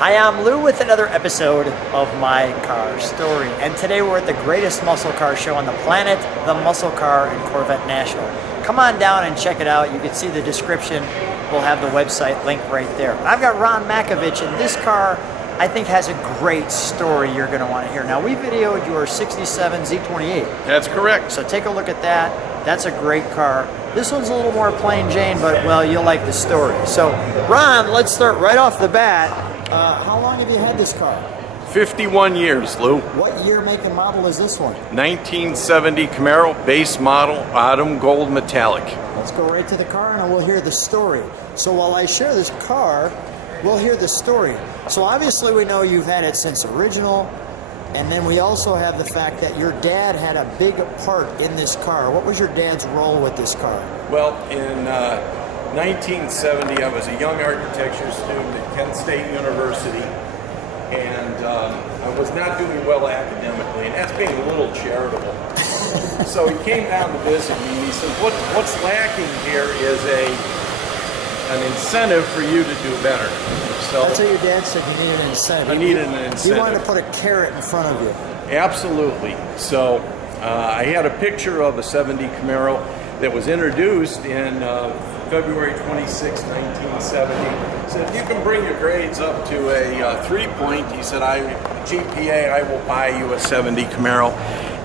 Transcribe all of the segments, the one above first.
Hi, I'm Lou with another episode of My Car Story, and today we're at the greatest muscle car show on the planet, the Muscle Car and Corvette National. Come on down and check it out. You can see the description. We'll have the website link right there. I've got Ron Makovich, and this car I think has a great story you're going to want to hear. Now, we videoed your 67 Z28. That's correct. So take a look at that. That's a great car. This one's a little more plain Jane, but, well, you'll like the story. So, Ron, let's start right off the bat. How long have you had this car? 51 years, Lou. What year, make, and model is this one? 1970 Camaro, base model, autumn gold metallic. Let's go right to the car and we'll hear the story. So while I share this car, we'll hear the story. So obviously we know you've had it since original, and then we also have the fact that your dad had a big part in this car. What was your dad's role with this car? Well, in 1970, I was a young architecture student at Kent State University, and I was not doing well academically, and that's being a little charitable. So he came down to visit me, and he said, what's lacking here is an incentive for you to do better. So that's what your dad said, you needed an incentive. I needed an incentive. He wanted to put a carrot in front of you. Absolutely. So I had a picture of a 70 Camaro that was introduced in February 26, 1970. He said, if you can bring your grades up to a 3-point, he said, GPA, I will buy you a 70 Camaro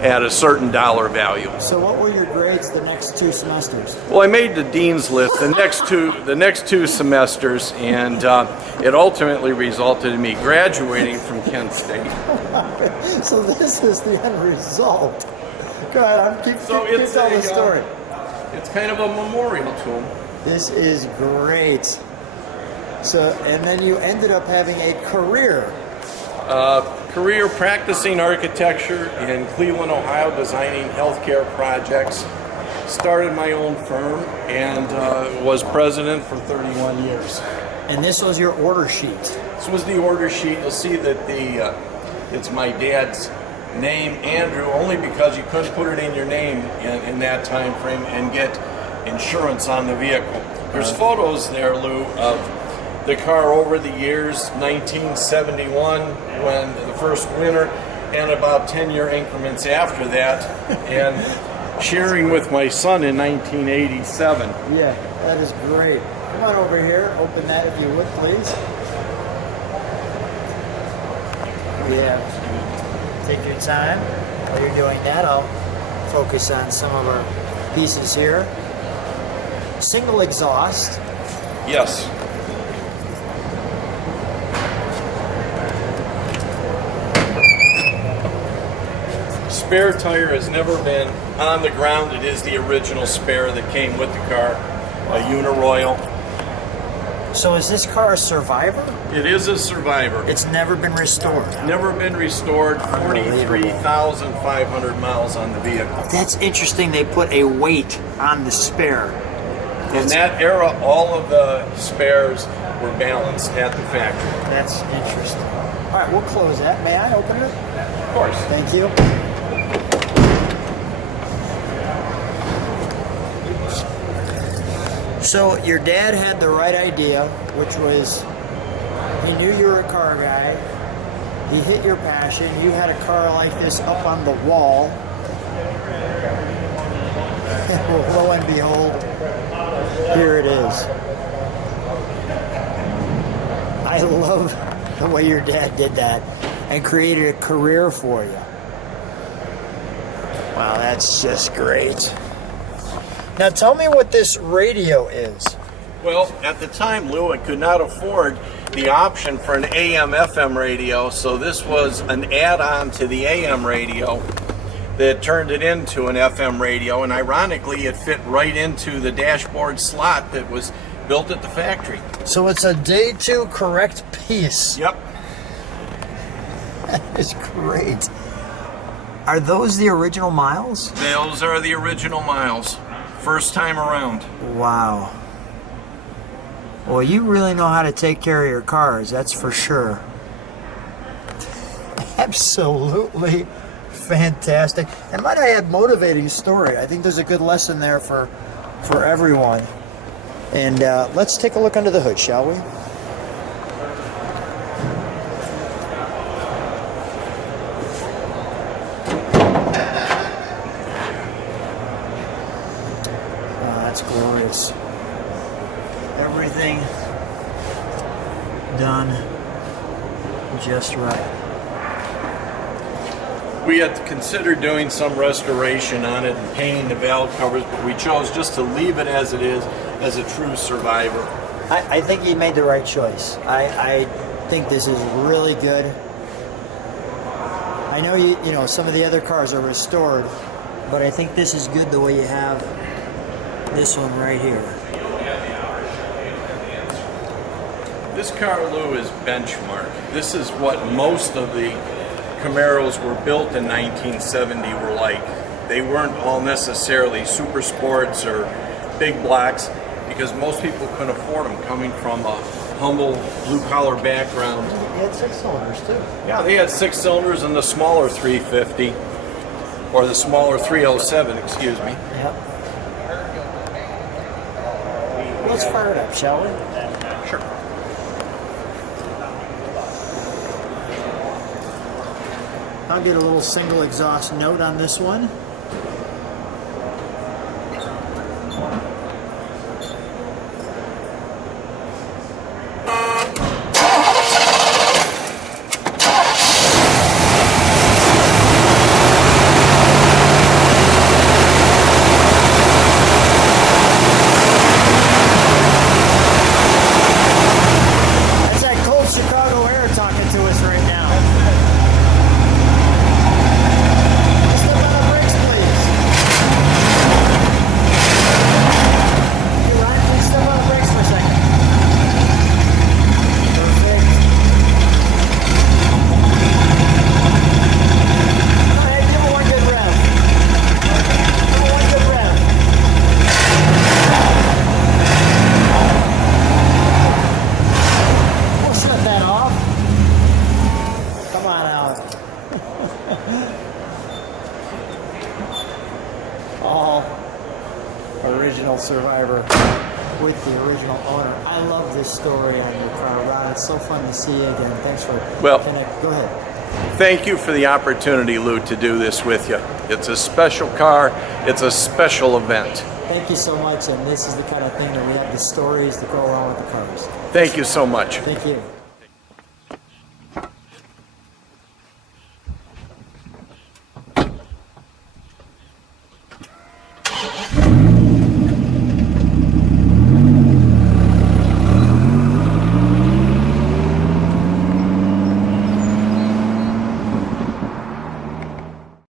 at a certain dollar value. So what were your grades the next 2 semesters? Well, I made the dean's list the next two semesters, and it ultimately resulted in me graduating from Kent State. So this is the end result. Go ahead, keep telling the story. It's kind of a memorial to him. This is great. So, and then you ended up having a career. Career practicing architecture in Cleveland, Ohio, designing healthcare projects. Started my own firm and was president for 31 years. And this was your order sheet. This was the order sheet. You'll see that it's my dad's name, Andrew, only because you couldn't put it in your name in that time frame and get insurance on the vehicle. There's photos there, Lou, of the car over the years, 1971, when the first winter, and about 10-year increments after that, and sharing with my son in 1987. Yeah, that is great. Come on over here, open that if you would, please. Yeah, take your time. While you're doing that, I'll focus on some of our pieces here. Single exhaust. Yes. Spare tire has never been on the ground. It is the original spare that came with the car, a Uniroyal. So is this car a survivor? It is a survivor. It's never been restored. Never been restored. 43,500 miles on the vehicle. That's interesting. They put a weight on the spare. In that era, all of the spares were balanced at the factory. That's interesting. All right, we'll close that. May I open it? Of course. Thank you. So your dad had the right idea, which was he knew you were a car guy. He hit your passion. You had a car like this up on the wall. And lo and behold, here it is. I love the way your dad did that and created a career for you. Wow, that's just great. Now tell me what this radio is. Well, at the time, Lou, I could not afford the option for an AM/FM radio, so this was an add-on to the AM radio that turned it into an FM radio, and ironically, it fit right into the dashboard slot that was built at the factory. So it's a day 2 correct piece. Yep. That is great. Are those the original miles? Those are the original miles. First time around. Wow. Well, you really know how to take care of your cars, that's for sure. Absolutely fantastic. And might I add, motivating story. I think there's a good lesson there for everyone. And let's take a look under the hood, shall we? done just right. We had considered doing some restoration on it and painting the valve covers, but we chose just to leave it as it is, as a true survivor. I think he made the right choice. I think this is really good. I know you know some of the other cars are restored, but I think this is good the way you have this one right here. This car, Lou, is benchmark. This is what most of the Camaros were built in 1970 were like. They weren't all necessarily super sports or big blocks because most people couldn't afford them coming from a humble blue-collar background. They had 6 cylinders too. Yeah, they had 6 cylinders and the smaller 350 or the smaller 307, excuse me. Yep. Let's fire it up, shall we? Sure. I'll get a little single exhaust note on this one. That's that cold Chicago air talking to us right now. Step on the brakes, please. Hey, Ryan, please step on the brakes for a second. Perfect. Go ahead, give it one good rev. Give it one good rev. We'll shut that off. Come on out. All original survivor with the original owner. I love this story on your car, Ron. It's so fun to see you again. Thanks for connecting. Go ahead. Thank you for the opportunity, Lou, to do this with you. It's a special car. It's a special event. Thank you so much. And this is the kind of thing that we have the stories to go along with the cars. Thank you so much. Thank you.